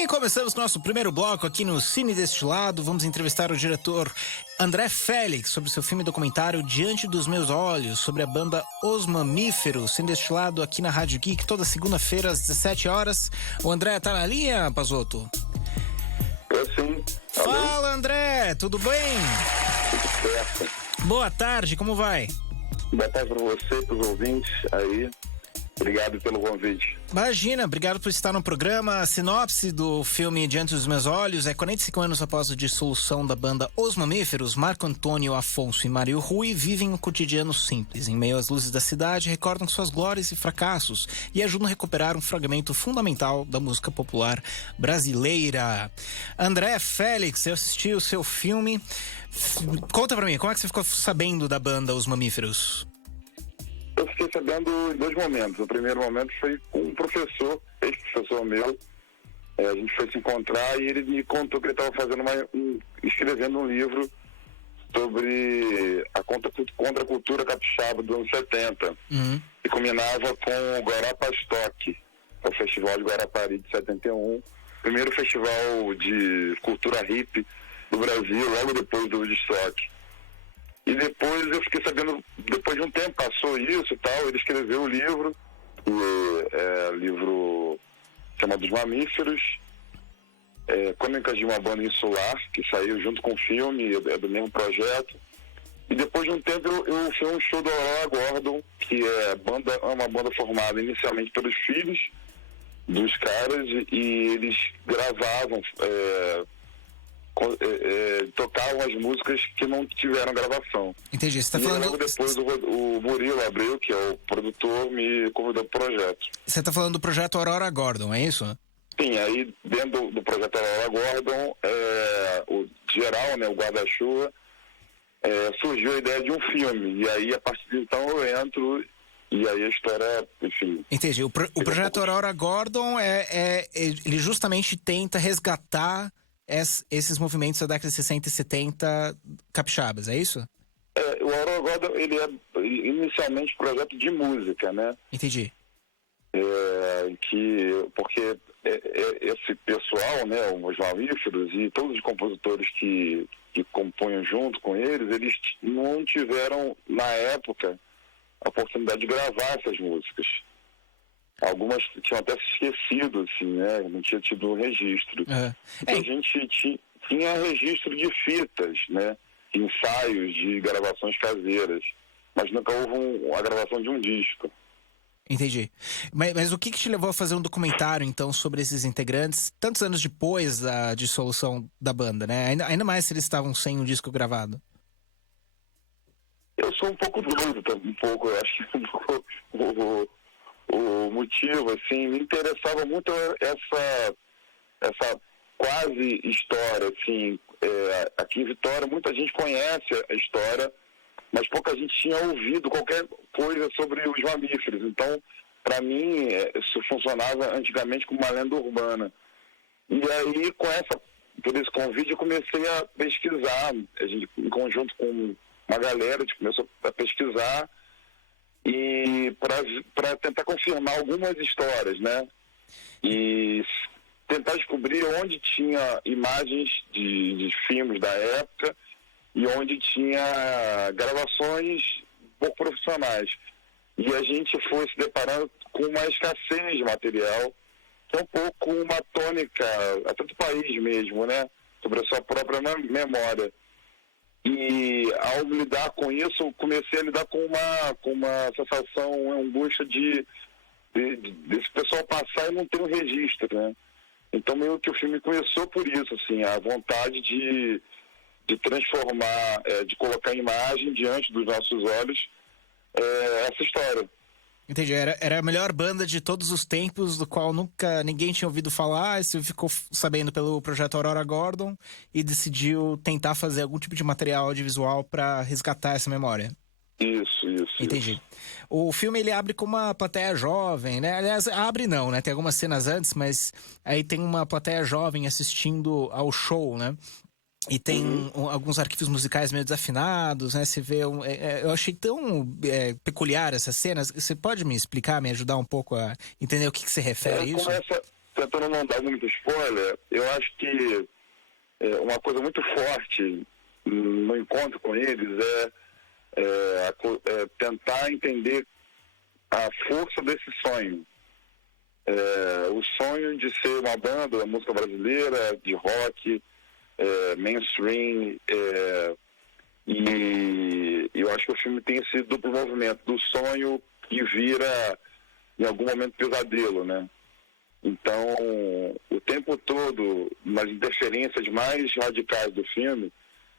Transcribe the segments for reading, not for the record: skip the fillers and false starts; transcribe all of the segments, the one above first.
E começamos com o nosso primeiro bloco aqui no Cine Destilado. Vamos entrevistar o diretor André Félix sobre seu filme documentário Diante dos Meus Olhos, sobre a banda Os Mamíferos, Cine Destilado aqui na Rádio Geek, toda segunda-feira às 17 horas. O André tá na linha, Pazotto? Eu sim. Fala, André, tudo bem? Tudo certo. Boa tarde, como vai? Boa tarde para você, para os ouvintes aí. Obrigado pelo convite. Imagina, obrigado por estar no programa. A sinopse do filme Diante dos Meus Olhos é 45 anos após a dissolução da banda Os Mamíferos, Marco Antônio Afonso e Mário Rui vivem um cotidiano simples. Em meio às luzes da cidade, recordam suas glórias e fracassos e ajudam a recuperar um fragmento fundamental da música popular brasileira. André Félix, eu assisti o seu filme. Conta pra mim, como é que você ficou sabendo da banda Os Mamíferos? Eu fiquei sabendo em dois momentos. O primeiro momento foi com um professor, ex-professor meu. A gente foi se encontrar e ele me contou que ele estava escrevendo um livro sobre a contracultura capixaba dos anos 70. E culminava com o Guarapastoque, o Festival de Guarapari de 71. Primeiro festival de cultura hippie do Brasil, logo depois do Woodstock. E depois eu fiquei sabendo, depois de um tempo, passou isso e tal, ele escreveu o livro, livro chamado Os Mamíferos, Crônicas de uma Banda Insular, que saiu junto com o filme, é do mesmo projeto. E depois de um tempo eu fui a um show do Aurora Gordon, que é uma banda formada inicialmente pelos filhos dos caras, e eles gravavam, tocavam as músicas que não tiveram gravação. Entendi, você tá e falando... logo depois o Murilo Abreu, que é o produtor, me convidou pro projeto. Você tá falando do projeto Aurora Gordon, é isso? Sim, aí dentro do projeto Aurora Gordon, o geral, né, o guarda-chuva, surgiu a ideia de um filme. E aí, a partir de então, eu entro e aí a história, enfim... Entendi, o projeto Aurora Gordon, ele justamente tenta resgatar esses movimentos da década de 60 e 70 capixabas, é isso? O Aurora Gordon, ele é inicialmente um projeto de música, né? Entendi. Porque esse pessoal, né, os mamíferos e todos os compositores que compunham junto com eles não tiveram, na época, a oportunidade de gravar essas músicas. Algumas tinham até se esquecido, assim, né? Não tinha tido um registro. Então a gente tinha registro de fitas, né? Ensaios de gravações caseiras, mas nunca houve a gravação de um disco. Entendi. Mas o que te levou a fazer um documentário, então, sobre esses integrantes, tantos anos depois da dissolução da banda, né? Ainda mais se eles estavam sem um disco gravado. Eu sou um pouco doido, eu acho que o motivo, assim, me interessava muito essa quase história, assim, aqui em Vitória muita gente conhece a história, mas pouca gente tinha ouvido qualquer coisa sobre os mamíferos. Então, para mim, isso funcionava antigamente como uma lenda urbana. E aí, por esse convite, eu comecei a pesquisar, em conjunto com uma galera, a gente começou a pesquisar, e para tentar confirmar algumas histórias, né? E tentar descobrir onde tinha imagens de filmes da época e onde tinha gravações pouco profissionais. E a gente foi se deparando com uma escassez de material, que é um pouco uma tônica, até do país mesmo, né? Sobre a sua própria memória. E ao lidar com isso, eu comecei a lidar com uma sensação, uma angústia desse pessoal passar e não ter um registro, né? Então meio que o filme começou por isso, assim, a vontade de transformar, de colocar em imagem diante dos nossos olhos essa história. Entendi, era a melhor banda de todos os tempos, do qual nunca ninguém tinha ouvido falar, e você ficou sabendo pelo projeto Aurora Gordon e decidiu tentar fazer algum tipo de material audiovisual para resgatar essa memória. Isso. Entendi. Isso. O filme, ele abre com uma plateia jovem, né? Aliás, abre não, né? Tem algumas cenas antes, mas aí tem uma plateia jovem assistindo ao show, né? E tem alguns arquivos musicais meio desafinados, né? Você vê... eu achei tão peculiar essas cenas. Você pode me explicar, me ajudar um pouco a entender o que se refere a isso? tentando não dar muito spoiler, eu acho que uma coisa muito forte no encontro com eles é tentar entender a força desse sonho. O sonho de ser uma banda da música brasileira, de rock, mainstream, e eu acho que o filme tem esse duplo movimento do sonho que vira, em algum momento, pesadelo, né? Então, o tempo todo, nas interferências mais radicais do filme,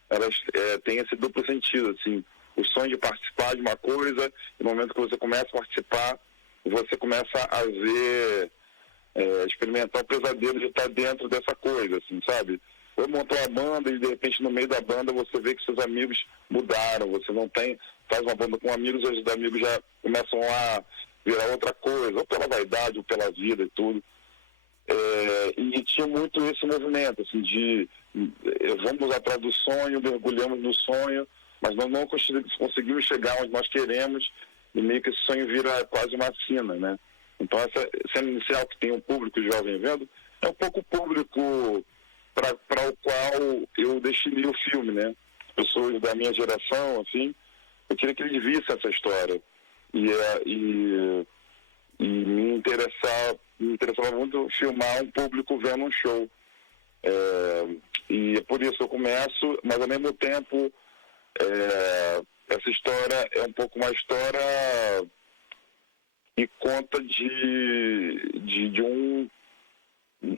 elas têm esse duplo sentido, assim, o sonho de participar de uma coisa, no momento que você começa a participar, você começa a ver, experimentar o pesadelo de estar dentro dessa coisa, assim, sabe? Ou montou a banda e, de repente, no meio da banda, você vê que seus amigos mudaram, você não faz uma banda com amigos, e os amigos já começam a virar outra coisa, ou pela vaidade, ou pela vida e tudo. E tinha muito esse movimento, assim, de vamos atrás do sonho, mergulhamos no sonho, mas nós não conseguimos chegar onde nós queremos, e meio que esse sonho vira quase uma sina, né? Então, essa cena inicial que tem um público jovem vendo, é um pouco o público para o qual eu destinei o filme, né? Pessoas da minha geração, assim, eu queria que eles vissem essa história. E me interessava muito filmar um público vendo um show. E é por isso que eu começo, mas ao mesmo tempo essa história é um pouco uma história que conta de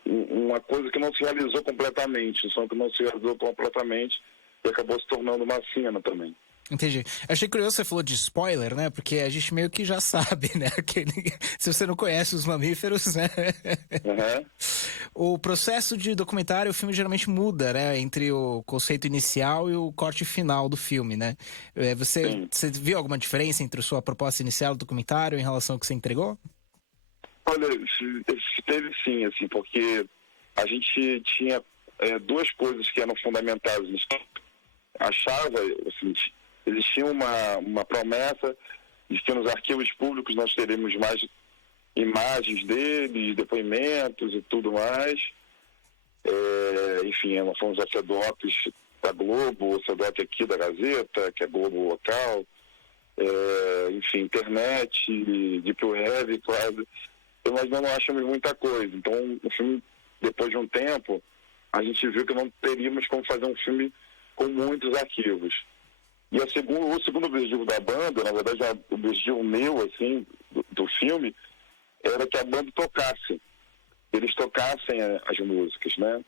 uma coisa que não se realizou completamente, um sonho que não se realizou completamente e acabou se tornando uma cena também. Entendi. Achei curioso você falou de spoiler, né? Porque a gente meio que já sabe, né? Se você não conhece os mamíferos, né? Uhum. O processo de documentário, o filme geralmente muda, né? Entre o conceito inicial e o corte final do filme, né? Você viu alguma diferença entre a sua proposta inicial do documentário em relação ao que você entregou? Olha, teve sim, assim, porque a gente tinha duas coisas que eram fundamentais. A gente achava, assim, existia uma promessa de que nos arquivos públicos nós teremos mais imagens deles, depoimentos e tudo mais. Enfim, nós fomos sacerdotes da Globo, sacerdote aqui da Gazeta, que é Globo local, enfim, internet, Deep Web, quase. Nós não achamos muita coisa. Então, o filme, depois de um tempo, a gente viu que não teríamos como fazer um filme com muitos arquivos. E o segundo objetivo da banda, na verdade, o objetivo meu, assim, do filme, era que a banda tocasse. Eles tocassem as músicas, né?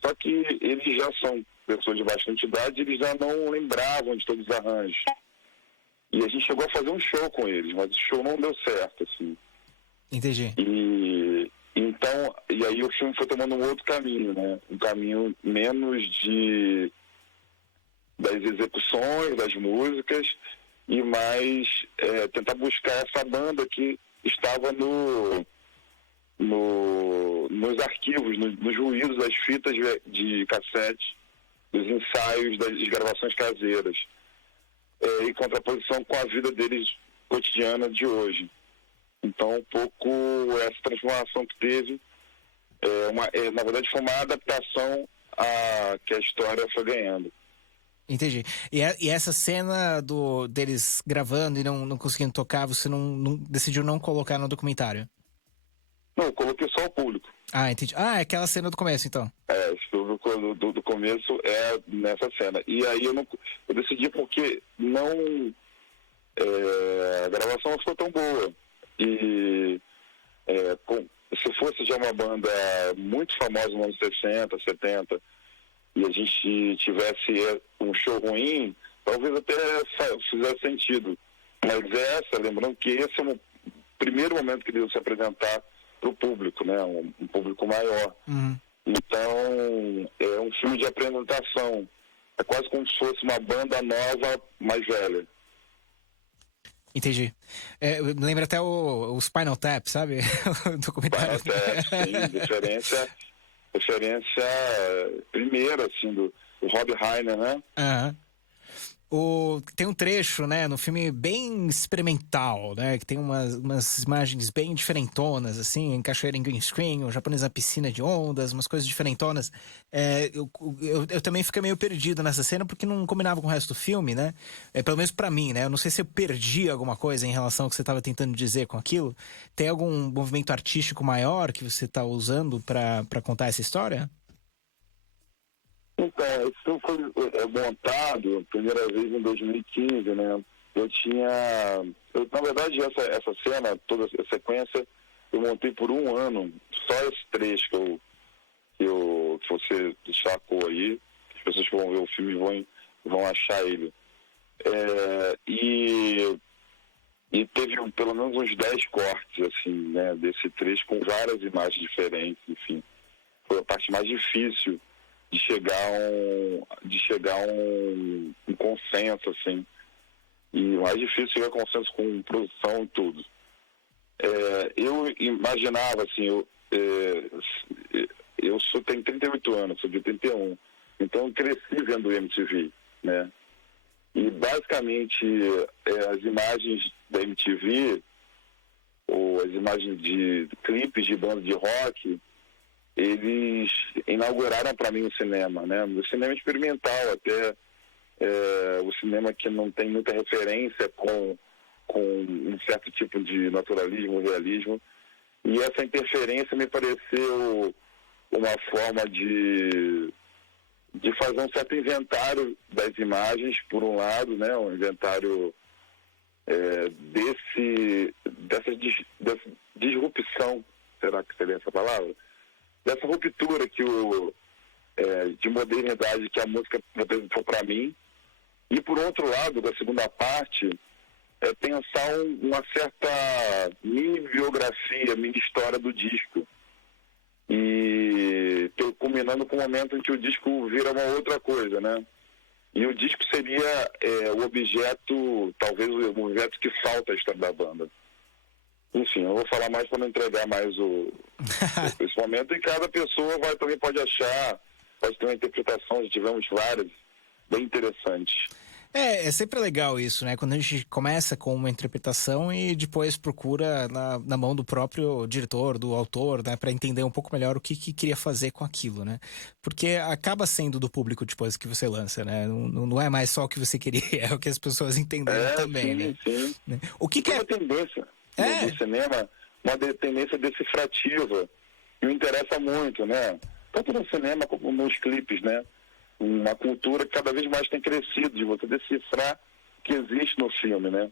Só que eles já são pessoas de bastante idade, eles já não lembravam de todos os arranjos. E a gente chegou a fazer um show com eles, mas o show não deu certo, assim. Entendi. E aí o filme foi tomando um outro caminho, né? Um caminho menos das execuções, das músicas, e mais tentar buscar essa banda que estava nos arquivos, nos ruídos das fitas de cassete, dos ensaios, das gravações caseiras, em contraposição com a vida deles cotidiana de hoje. Então, um pouco essa transformação que teve, na verdade, foi uma adaptação que a história foi ganhando. Entendi. E essa cena deles gravando e não conseguindo tocar, você não decidiu não colocar no documentário? Não, eu coloquei só o público. Ah, entendi. Ah, é aquela cena do começo, então. Esse público do começo é nessa cena. E aí eu decidi porque a gravação não ficou tão boa. E se fosse já uma banda muito famosa nos anos 60, 70, e a gente tivesse um show ruim, talvez até fizesse sentido. Mas lembrando que esse é o primeiro momento que eles se apresentar para o público, né? Um público maior. Uhum. Então, é um filme de apresentação. É quase como se fosse uma banda nova, mais velha. Entendi. Me lembra até o Spinal Tap, sabe? O documentário. Spinal Tap, sim. Referência primeira, assim, do Rob Reiner, né? Uhum. Tem um trecho, né, no filme bem experimental, né, que tem umas imagens bem diferentonas, assim, em cachoeira em green screen, o japonês na piscina de ondas, umas coisas diferentonas. Eu também fiquei meio perdido nessa cena porque não combinava com o resto do filme, né? Pelo menos pra mim, né? Eu não sei se eu perdi alguma coisa em relação ao que você estava tentando dizer com aquilo. Tem algum movimento artístico maior que você está usando pra contar essa história? Então, esse filme foi montado a primeira vez em 2015, né? Na verdade, essa cena, toda a sequência, eu montei por um ano. Só esse trecho que você destacou aí, as pessoas que vão ver o filme vão achar ele. E teve pelo menos uns 10 cortes, assim, né, desse trecho, com várias imagens diferentes, enfim. Foi a parte mais difícil de chegar a um consenso, assim. E mais difícil chegar a consenso com produção e tudo. Eu imaginava, assim, tenho 38 anos, sou de 81, então eu cresci vendo o MTV, né? E basicamente as imagens da MTV, ou as imagens de clipes de banda de rock, eles inauguraram para mim o cinema, né? O cinema experimental, até o cinema que não tem muita referência com um certo tipo de naturalismo, realismo. E essa interferência me pareceu uma forma de fazer um certo inventário das imagens, por um lado, né? Um inventário dessa disrupção, será que seria essa palavra? Dessa ruptura de modernidade que a música representou para mim. E, por outro lado, da segunda parte, pensar uma certa mini biografia, mini história do disco. E culminando com o momento em que o disco vira uma outra coisa, né? E o disco seria o objeto, talvez o objeto que falta a história da banda. Enfim, eu vou falar mais para não entregar mais esse momento, e cada pessoa também pode achar, pode ter uma interpretação, já tivemos várias, bem interessantes. É sempre legal isso, né? Quando a gente começa com uma interpretação e depois procura na mão do próprio diretor, do autor, né? Para entender um pouco melhor o que queria fazer com aquilo, né? Porque acaba sendo do público depois que você lança, né? Não é mais só o que você queria, é o que as pessoas entenderam também, sim, né? Sim. O que é... Uma tendência do cinema, uma tendência decifrativa, que me interessa muito, né? Tanto no cinema como nos clipes, né? Uma cultura que cada vez mais tem crescido, de você decifrar o que existe no filme, né?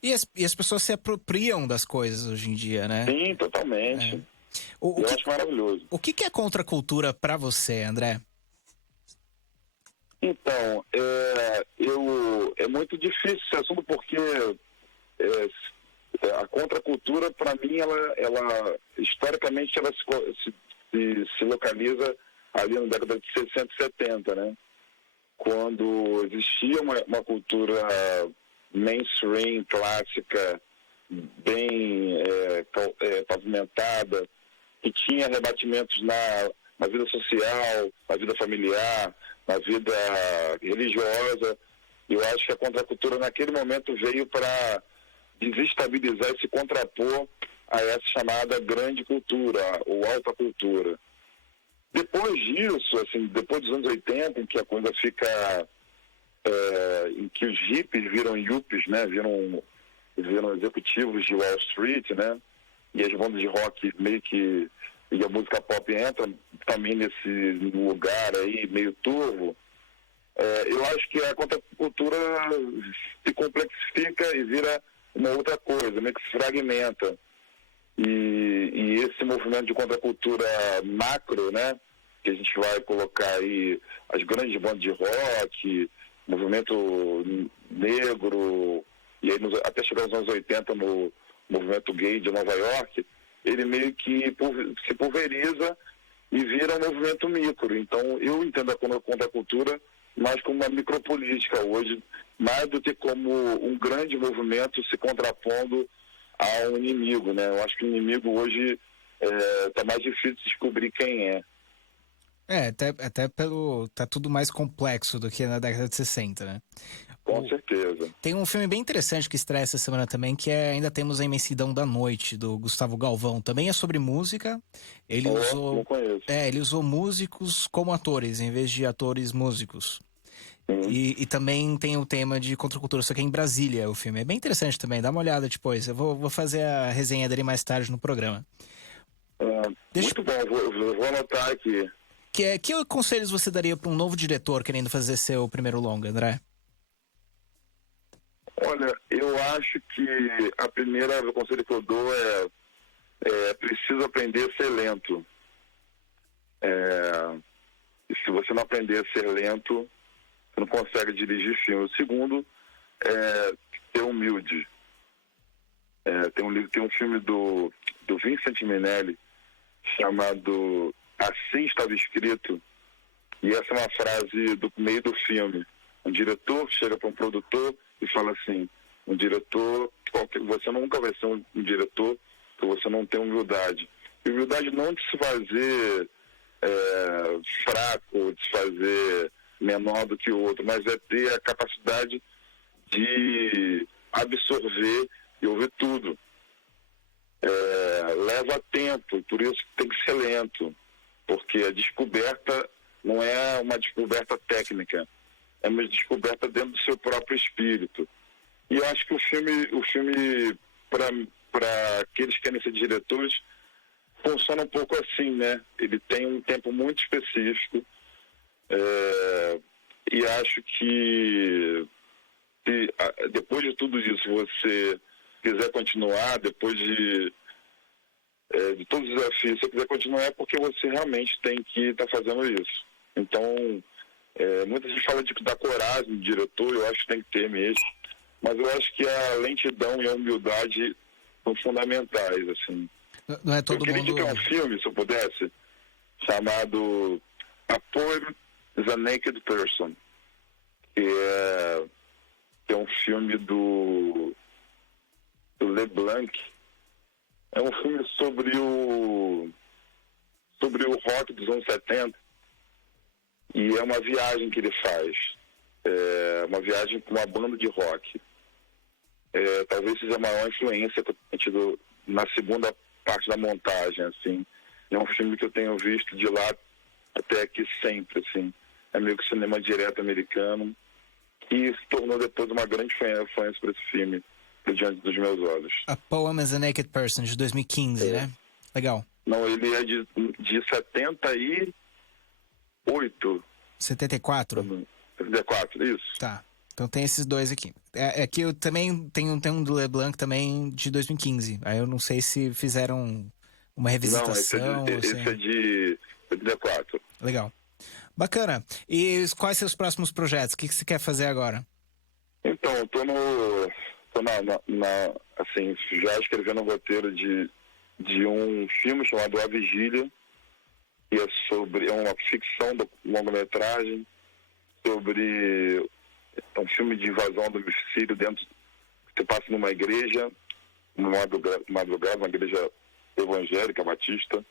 E as pessoas se apropriam das coisas hoje em dia, né? Sim, totalmente. Eu acho maravilhoso. O que é contracultura para você, André? Então, é muito difícil esse assunto, porque a contracultura, para mim, ela historicamente, ela se localiza ali na década de 60 e 70, né? Quando existia uma cultura mainstream, clássica, bem pavimentada, que tinha rebatimentos na vida social, na vida familiar, na vida religiosa. Eu acho que a contracultura naquele momento veio para desestabilizar e se contrapor a essa chamada grande cultura, ou alta cultura. Depois disso, assim, depois dos anos 80, em que a coisa fica... em que os hippies viram yuppies, né? Viram executivos de Wall Street, né? E as bandas de rock meio que... E a música pop entra também nesse lugar aí, meio turvo. Eu acho que a contracultura se complexifica e vira uma outra coisa, meio que se fragmenta. E esse movimento de contracultura macro, né? Que a gente vai colocar aí as grandes bandas de rock, movimento negro, e aí até chegar aos anos 80 no movimento gay de Nova York, ele meio que se pulveriza e vira um movimento micro. Então, eu entendo a contracultura mais como uma micropolítica hoje, mais do que como um grande movimento se contrapondo a um inimigo, né? Eu acho que o inimigo hoje está mais difícil de descobrir quem é. Até tá tudo mais complexo do que na década de 60, né? Com certeza. Tem um filme bem interessante que estreia essa semana também, que é Ainda Temos a Imensidão da Noite, do Gustavo Galvão. Também é sobre música. Não conheço. Ele usou músicos como atores, em vez de atores músicos. E também tem o tema de contracultura, só que é em Brasília o filme. É bem interessante também, dá uma olhada depois. Eu vou fazer a resenha dele mais tarde no programa. Muito bom, vou anotar aqui. Que conselhos você daria para um novo diretor querendo fazer seu primeiro longa, André? Olha, eu acho que a primeira conselho que eu dou é preciso aprender a ser lento. E se você não aprender a ser lento, você não consegue dirigir filme. O segundo é ser humilde. Tem um filme do Vincent Minnelli chamado Assim Estava Escrito, e essa é uma frase do meio do filme. Um diretor chega para um produtor e fala assim: você nunca vai ser um diretor se você não tem humildade. E humildade não de se fazer fraco, de se fazer menor do que o outro, mas é ter a capacidade de absorver e ouvir tudo. Leva tempo, por isso tem que ser lento, porque a descoberta não é uma descoberta técnica, é uma descoberta dentro do seu próprio espírito. E eu acho que o filme para aqueles que querem ser diretores, funciona um pouco assim, né? Ele tem um tempo muito específico, e acho que depois de tudo isso, você quiser continuar, depois de todos os desafios, se você quiser continuar, é porque você realmente tem que estar fazendo isso. Então, muita gente fala da coragem do diretor, eu acho que tem que ter mesmo, mas eu acho que a lentidão e a humildade são fundamentais, assim. Não é todo eu queria mundo... indicar um filme, se eu pudesse, chamado A Poem is a Naked Person, que é um filme do LeBlanc. É um filme sobre o rock dos anos 70, e é uma viagem que ele faz. Uma viagem com uma banda de rock. Talvez seja a maior influência que eu tenho tido na segunda parte da montagem, assim. É um filme que eu tenho visto de lá até aqui sempre, assim. É meio que cinema direto americano, que se tornou depois uma grande influência para esse filme, diante dos meus olhos. A Poem is a Naked Person, de 2015, né? Legal. Não, ele é de 78. 74? 74, isso. Tá. Então tem esses dois aqui. Aqui eu também tenho um do LeBlanc também de 2015. Aí eu não sei se fizeram uma revisitação. Não, esse é de 74. Legal. Bacana. E quais seus próximos projetos? O que você quer fazer agora? Então, eu tô assim, já escrevendo um roteiro de um filme chamado A Vigília, que é uma ficção de longa-metragem sobre um filme de invasão do domicílio dentro, que passa numa igreja, numa madrugada, uma igreja evangélica, batista,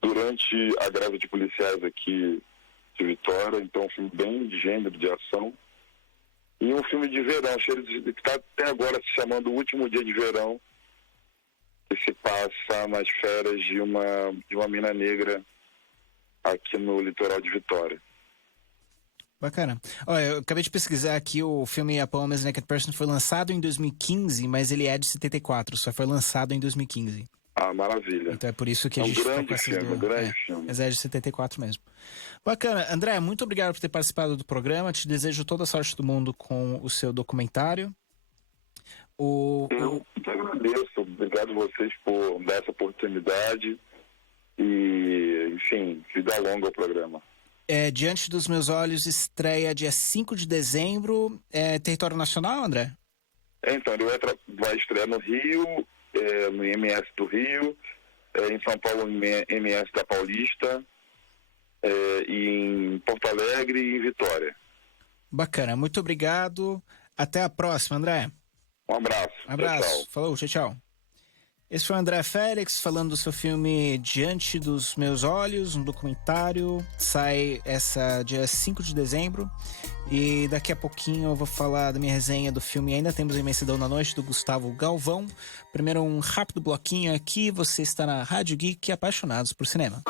durante a greve de policiais aqui de Vitória. Então, um filme bem de gênero, de ação. E um filme de verão, que está até agora se chamando O Último Dia de Verão, que se passa nas férias de uma mina negra aqui no litoral de Vitória. Bacana. Olha, eu acabei de pesquisar aqui, o filme A Poem is a Naked Person foi lançado em 2015, mas ele é de 74, só foi lançado em 2015. Ah, maravilha. Então é por isso que a gente ficou com esses dois. Um grande filme. Mas é de 74 mesmo. Bacana. André, muito obrigado por ter participado do programa. Te desejo toda a sorte do mundo com o seu documentário. Eu te agradeço. Obrigado a vocês por dar essa oportunidade. E, enfim, vida longa ao programa. Diante dos Meus Olhos estreia dia 5 de dezembro. Território Nacional, André? Então, ele vai estrear no Rio, no IMS do Rio, em São Paulo, no IMS da Paulista, e em Porto Alegre e em Vitória. Bacana, muito obrigado. Até a próxima, André. Um abraço. Um abraço. Tchau, tchau. Falou, tchau, tchau. Esse foi o André Félix falando do seu filme Diante dos Meus Olhos, um documentário. Sai dia 5 de dezembro. E daqui a pouquinho eu vou falar da minha resenha do filme Ainda Temos a Imensidão da Noite, do Gustavo Galvão. Primeiro um rápido bloquinho aqui. Você está na Rádio Geek, Apaixonados por Cinema.